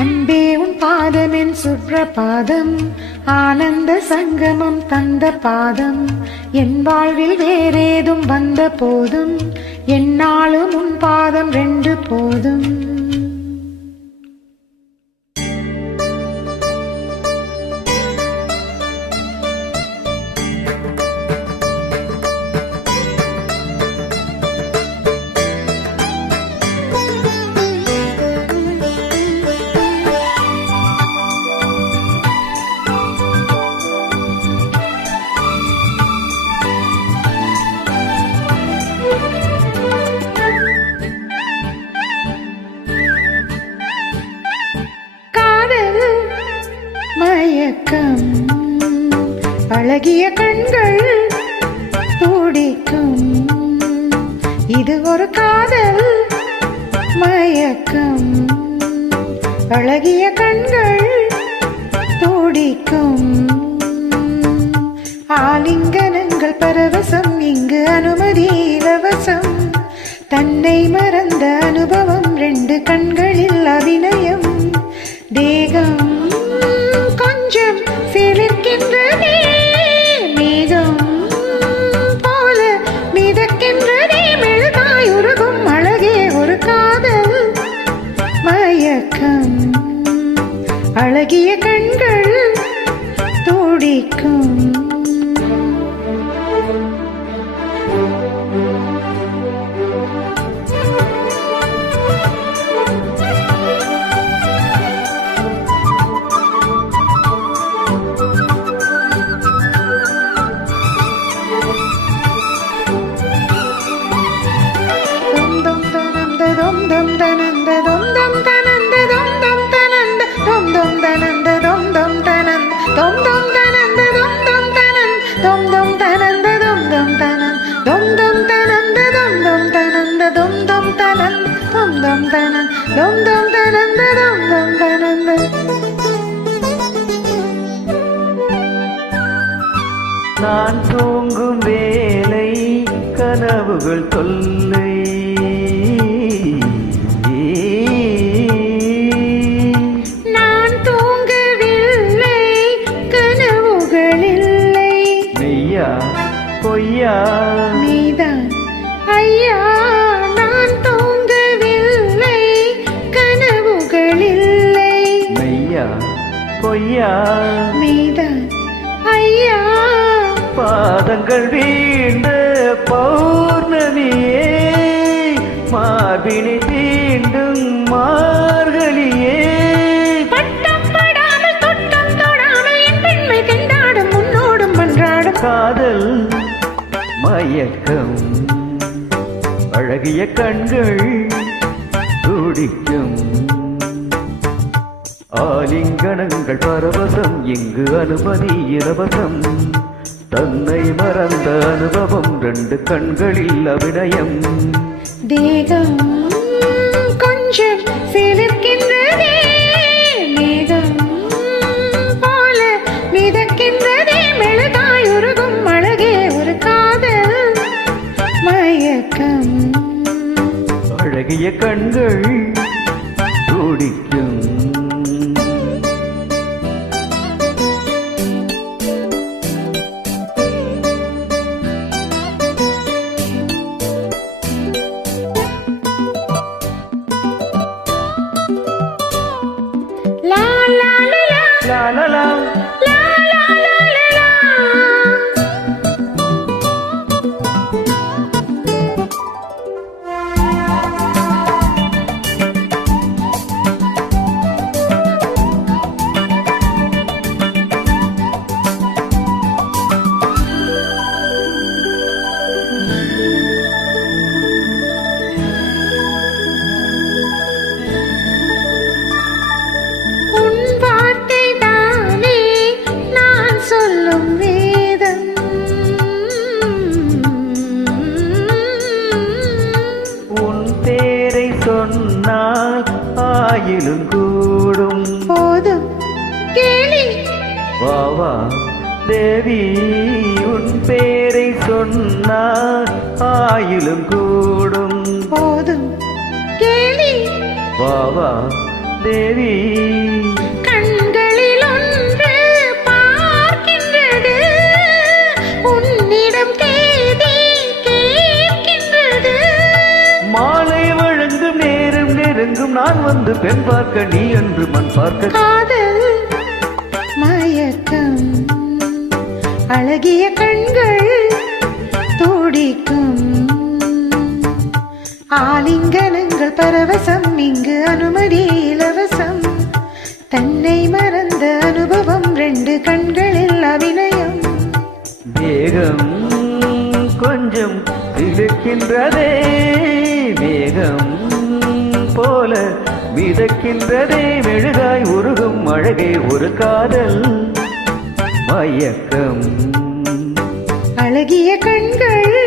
அன்பே உன் பாதமென் சுப்ரபாதம், ஆனந்த சங்கமம் தந்த பாதம். என் வாழ்வில் வேறேதும் வந்த போதும், என்னாலும் உன் பாதம் ரெண்டு போதும். மயக்கம் அழகிய கண்கள் துடிக்கும், இது ஒரு காதல் மயக்கம். அழகிய கண்கள் துடிக்கும், ஆலிங்கனங்கள் பரவசம், இங்கு அனுமதி இலவசம். தன்னை மறந்த அனுபவம், ரெண்டு கண்களில் அபிநயம். தேகம் கொஞ்சம் சிலிர்க்கின்றதே, மேகம் போல மிதக்கின்றதே. மெழுகாய் உருகும் அழகே ஒரு காதல் மயக்கம். அழகிய கண்கள் துடிக்கும். நான் தூங்கும் வேலை கனவுகள் தொல்லை, நான் தூங்கவில்லை கனவுகள் இல்லை. மெய்யா பொய்யா நீதான் ஐயா, நான் தூங்கவில்லை கனவுகள் இல்லை. மெய்யா பொய்யா நீதான் ஐயா. பாதங்கள் வீண்ட பௌர்ணமியே, மார்பினை தீண்டும் மார்கழியே. பட்டம் படாமல் தொட்டம் தொடாமல் என் பெண்மை திண்டாடும், முன்னோடும் மன்றாடும் காதல் மயக்கம். அழகிய கண்கள் துடிக்கும், ஆலிங்கனங்கள் பரவசம், இங்கு அனுமதி இலவசம். தன்னை மறந்த அனுபவம், ரெண்டு கண்களில் அபிநயம். தேகம் கொஞ்சம் சிலிர்க்கின்றதே, மேகம் போல மிதக்கின்றதே. மெழுகாய் உருகும் அழகே ஒரு காதல் மயக்கம். அழகிய கண்கள் துடிக்கும். லா லா லா லா லா லா லா லா லா லா. சொன்னால் ஆயிலும் கூடும். போதும் கேலி வாவா தேவி, உன் பேரை சொன்னால் ஆயிலும் கூடும். போதும் கேலி வாவா தேவி கண்களில் ஒன்று பார்க்கின்றது, உன்னிடம் தேதி கேட்கின்றது. மாலை வழங்கும் நேரம் நெருங்கும் நான் வந்து பெண் பார்க்க நீ என்று மண் பார்க்க காதல் மயக்கம், அழகிய கண்கள் துடிக்கும், ஆலிங்கனங்கள் பரவசம், இங்கு அனுமதி இலவசம், தன்னை மறந்த அனுபவம், ரெண்டு கண்களில் அபிநயம். வேகம் கொஞ்சம் இழுக்கின்றதே, வேகம் போல மிதக்கின்றதே, மெழுகாய் உருகும் அழகே ஒரு காதல் மயக்கம். அழகிய கண்கள்